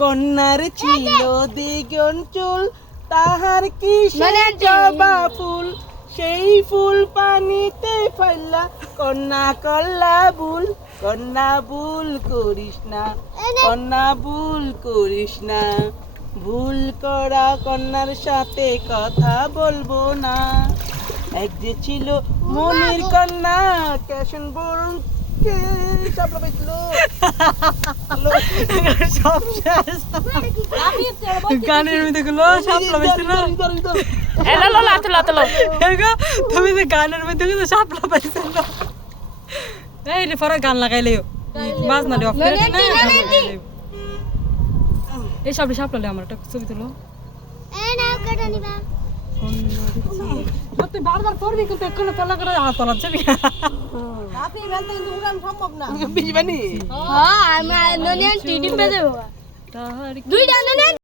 কন্যার ছিল দ্বিগুণ চুল তাহার কি মানে জবা ফুল? সেই ফুল পানিতে ফেললা কন্যা কল্লা বুল কন্যা বুল করিস না কন্যা ভুল করিস না। ভুল করা কন্যার সাথে কথা বলব না। এক যে ছিল মনির কন্যা ক্যাশন বরুণ কে চাপলা পাইছিল সব শেষ গানের মধ্যে গুলো সাপলা পাইছিল এলো লো লাতো লাতো লো এগো তুমি যে গানের মধ্যে গুলো সাপলা পাইছিল এই রে পরে গান লাগাইলেও বাজনা রে অফ করে আন্টি। এই সব সাপলা লে আমার একটা ছবি তুলো। তুই বারবার করবি কিন্তু এক্ষুনি তলা করে হাত তলা ছবি বিজবানি হ্যাঁ আমি ননি আন্টি ডিম্পে দেবো দুইটা ননি